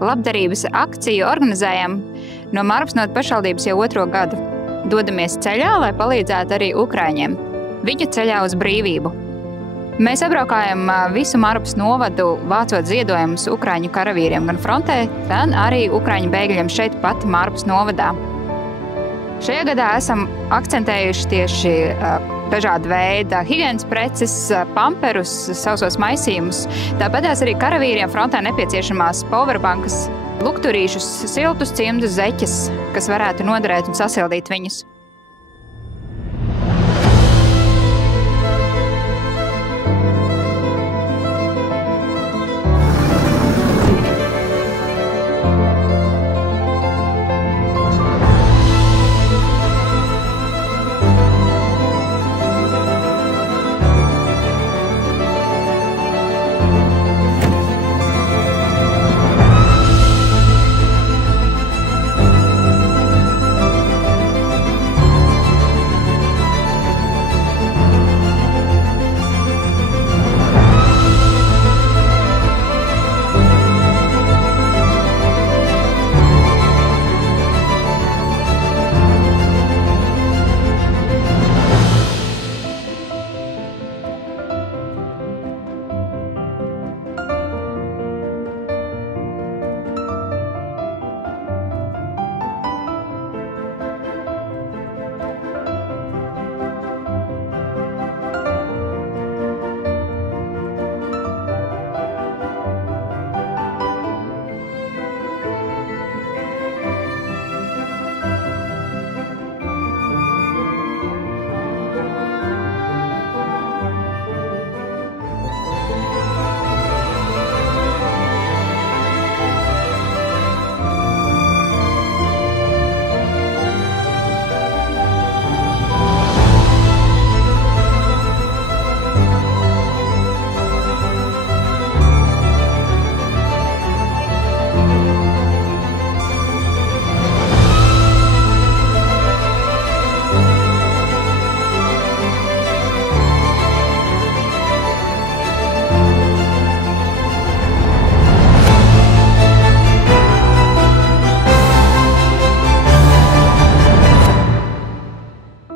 labdarības akciju organizējam no Marpsnotu pašvaldības jau 2. gadu. Dodamies ceļā, lai palīdzētu arī ukraiņiem viņu ceļā uz brīvību. Mēs apbraukājam visu Marpas novadu, vācot ziedojumus ukraiņu karavīriem gan frontē, gan arī ukraiņu bēgļiem šeit pat Marpas novadā. Šajā gadā esam akcentējuši tieši dažāda veida higienas preces, pamperus, sausos maisījumus. Tāpatās arī karavīriem frontē nepieciešamās powerbankas, lukturīšus, siltus cimdus zeķes, kas varētu noderēt un sasildīt viņus.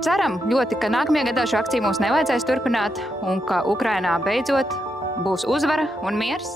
Ceram ļoti, ka nākamajā gadā šo akciju mums nevajadzēs turpināt un ka Ukrainā beidzot būs uzvara un miers.